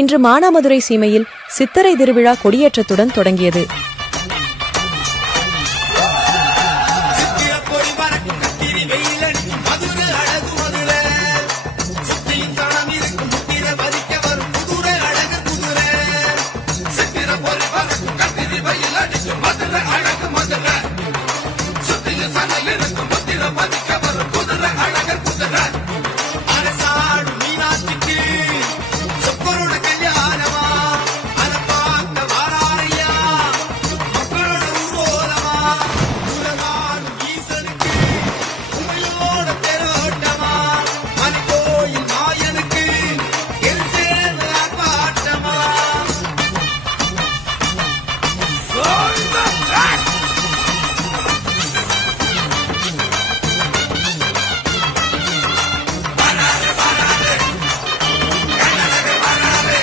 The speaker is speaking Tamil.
இன்று மானாமதுரை சீமையில் சித்திரை திருவிழா கொடியேற்றத்துடன் தொடங்கியது